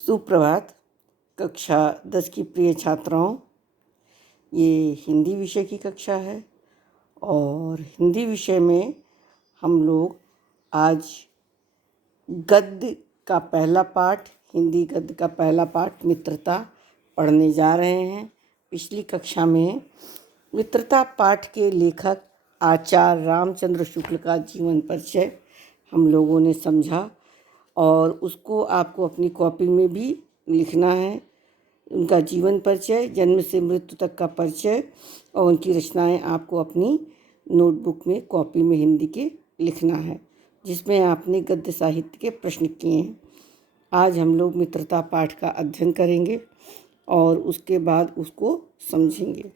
सुप्रभात। कक्षा 10 की प्रिय छात्राओं, ये हिंदी विषय की कक्षा है और हिंदी विषय में हम लोग आज गद्य का पहला पाठ, हिंदी गद्य का पहला पाठ मित्रता पढ़ने जा रहे हैं। पिछली कक्षा में मित्रता पाठ के लेखक आचार्य रामचंद्र शुक्ल का जीवन परिचय हम लोगों ने समझा और उसको आपको अपनी कॉपी में भी लिखना है। उनका जीवन परिचय, जन्म से मृत्यु तक का परिचय और उनकी रचनाएं आपको अपनी नोटबुक में, कॉपी में हिंदी के लिखना है, जिसमें आपने गद्य साहित्य के प्रश्न किए हैं। आज हम लोग मित्रता पाठ का अध्ययन करेंगे और उसके बाद उसको समझेंगे।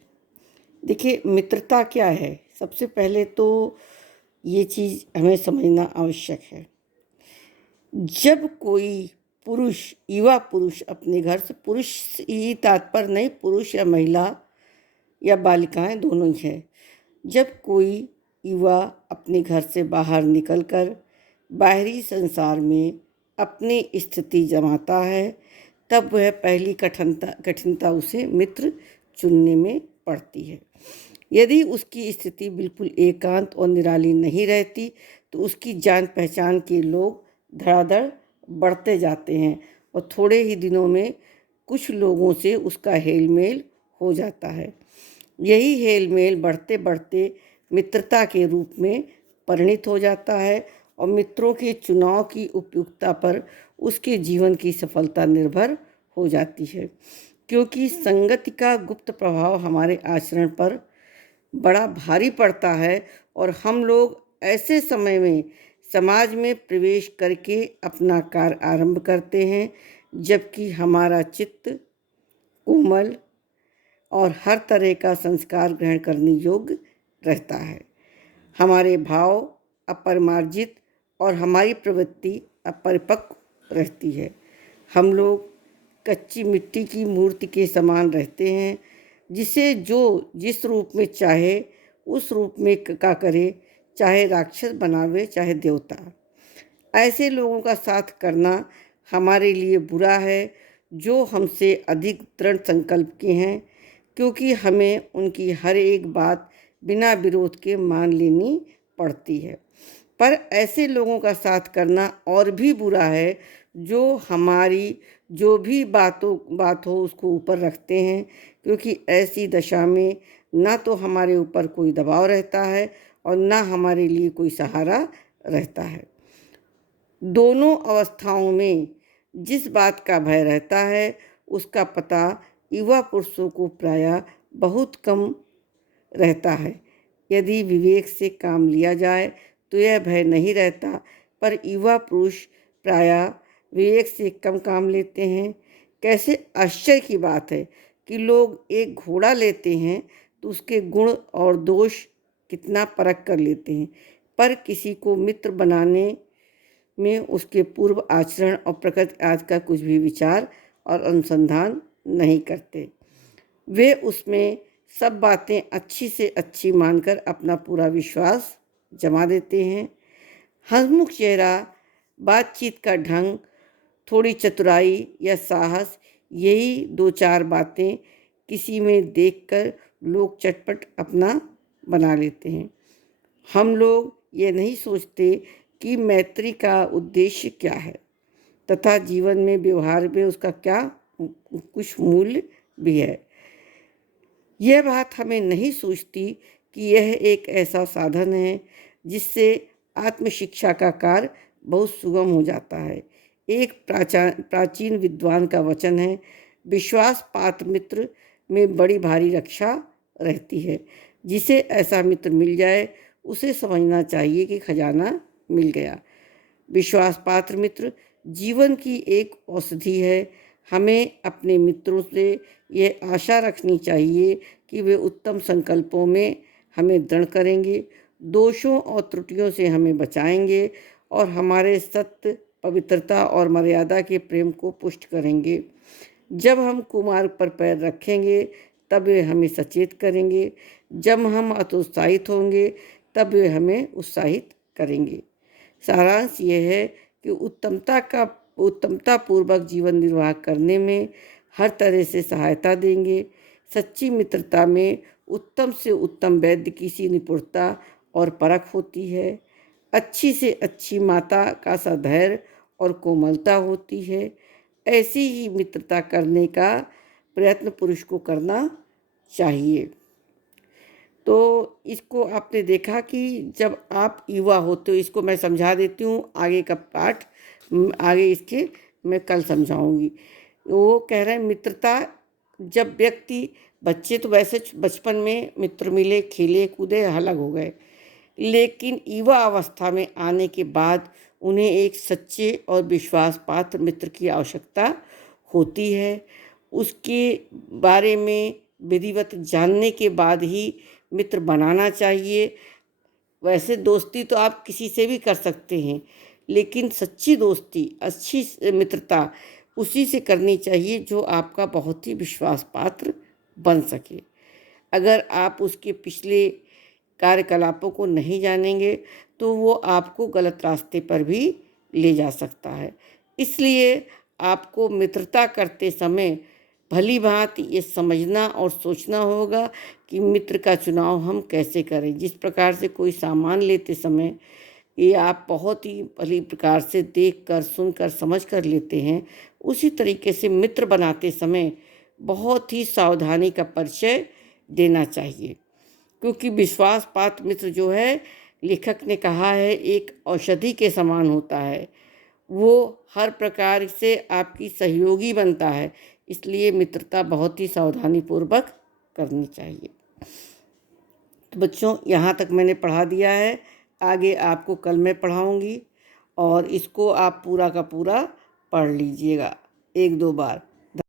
देखिए, मित्रता क्या है? सबसे पहले तो ये चीज़ हमें समझना आवश्यक है। जब कोई पुरुष, युवा पुरुष अपने घर से, पुरुष ही तात्पर्य नहीं, पुरुष या महिला या बालिकाएं दोनों ही है, जब कोई युवा अपने घर से बाहर निकलकर बाहरी संसार में अपनी स्थिति जमाता है, तब वह पहली कठिनता उसे मित्र चुनने में पड़ती है। यदि उसकी स्थिति बिल्कुल एकांत और निराली नहीं रहती तो उसकी जान पहचान के लोग धड़ाधड़ बढ़ते जाते हैं और थोड़े ही दिनों में कुछ लोगों से उसका हेल मेल हो जाता है। यही हेल मेल बढ़ते बढ़ते मित्रता के रूप में परिणित हो जाता है और मित्रों के चुनाव की उपयुक्तता पर उसके जीवन की सफलता निर्भर हो जाती है, क्योंकि संगति का गुप्त प्रभाव हमारे आचरण पर बड़ा भारी पड़ता है और हम लोग ऐसे समय में समाज में प्रवेश करके अपना कार्य आरंभ करते हैं, जबकि हमारा चित्त कोमल और हर तरह का संस्कार ग्रहण करने योग्य रहता है। हमारे भाव अपरिमार्जित और हमारी प्रवृत्ति अपरिपक्व रहती है। हम लोग कच्ची मिट्टी की मूर्ति के समान रहते हैं, जिसे जो जिस रूप में चाहे उस रूप में का करे, चाहे राक्षस बनावे चाहे देवता। ऐसे लोगों का साथ करना हमारे लिए बुरा है, जो हमसे अधिक दृढ़ संकल्प के हैं, क्योंकि हमें उनकी हर एक बात बिना विरोध के मान लेनी पड़ती है। पर ऐसे लोगों का साथ करना और भी बुरा है, जो हमारी जो भी बात हो उसको ऊपर रखते हैं, क्योंकि ऐसी दशा में ना तो हमारे ऊपर कोई दबाव रहता है और ना हमारे लिए कोई सहारा रहता है। दोनों अवस्थाओं में जिस बात का भय रहता है उसका पता युवा पुरुषों को प्रायः बहुत कम रहता है। यदि विवेक से काम लिया जाए तो यह भय नहीं रहता, पर युवा पुरुष प्रायः विवेक से कम काम लेते हैं। कैसे आश्चर्य की बात है कि लोग एक घोड़ा लेते हैं तो उसके गुण और दोष कितना परख कर लेते हैं, पर किसी को मित्र बनाने में उसके पूर्व आचरण और प्रकृति आदि का कुछ भी विचार और अनुसंधान नहीं करते। वे उसमें सब बातें अच्छी से अच्छी मानकर अपना पूरा विश्वास जमा देते हैं। हंसमुख चेहरा, बातचीत का ढंग, थोड़ी चतुराई या साहस, यही दो चार बातें किसी में देखकर लोग चटपट अपना बना लेते हैं। हम लोग ये नहीं सोचते कि मैत्री का उद्देश्य क्या है तथा जीवन में, व्यवहार में उसका क्या कुछ मूल्य भी है। यह बात हमें नहीं सूझती कि यह एक ऐसा साधन है जिससे आत्मशिक्षा का कार्य बहुत सुगम हो जाता है। एक प्राचीन विद्वान का वचन है, विश्वास पात्र मित्र में बड़ी भारी रक्षा रहती है। जिसे ऐसा मित्र मिल जाए उसे समझना चाहिए कि खजाना मिल गया। विश्वास पात्र मित्र जीवन की एक औषधि है। हमें अपने मित्रों से ये आशा रखनी चाहिए कि वे उत्तम संकल्पों में हमें दृढ़ करेंगे, दोषों और त्रुटियों से हमें बचाएंगे और हमारे सत्य, पवित्रता और मर्यादा के प्रेम को पुष्ट करेंगे। जब हम कुमार्ग पर पैर रखेंगे तब वे हमें सचेत करेंगे, जब हम हतोत्साहित होंगे तब वे हमें उत्साहित करेंगे। सारांश ये है कि उत्तमता का उत्तमतापूर्वक जीवन निर्वाह करने में हर तरह से सहायता देंगे। सच्ची मित्रता में उत्तम से उत्तम वैद्य की सी निपुणता और परख होती है। अच्छी से अच्छी माता का सा धैर्य और कोमलता होती है। ऐसी ही मित्रता करने का प्रयत्न पुरुष को करना चाहिए। तो इसको आपने देखा कि जब आप युवा होते हो, इसको मैं समझा देती हूँ, आगे का पाठ आगे इसके मैं कल समझाऊंगी। वो कह रहे हैं मित्रता, जब व्यक्ति, बच्चे तो वैसे बचपन में मित्र मिले, खेले कूदे, अलग हो गए, लेकिन युवा अवस्था में आने के बाद उन्हें एक सच्चे और विश्वास पात्र मित्र की आवश्यकता होती है। उसके बारे में विधिवत जानने के बाद ही मित्र बनाना चाहिए। वैसे दोस्ती तो आप किसी से भी कर सकते हैं, लेकिन सच्ची दोस्ती, अच्छी मित्रता उसी से करनी चाहिए जो आपका बहुत ही विश्वास पात्र बन सके। अगर आप उसके पिछले कार्यकलापों को नहीं जानेंगे तो वो आपको गलत रास्ते पर भी ले जा सकता है। इसलिए आपको मित्रता करते समय भली भांति ये समझना और सोचना होगा कि मित्र का चुनाव हम कैसे करें। जिस प्रकार से कोई सामान लेते समय ये आप बहुत ही भली प्रकार से देख कर, सुन कर, समझ कर लेते हैं, उसी तरीके से मित्र बनाते समय बहुत ही सावधानी का परिचय देना चाहिए। क्योंकि विश्वास पात्र मित्र जो है, लेखक ने कहा है, एक औषधि के समान होता है। वो हर प्रकार से आपकी सहयोगी बनता है। इसलिए मित्रता बहुत ही सावधानीपूर्वक करनी चाहिए। तो बच्चों, यहाँ तक मैंने पढ़ा दिया है, आगे आपको कल मैं पढ़ाऊँगी और इसको आप पूरा का पूरा पढ़ लीजिएगा 1-2 बार।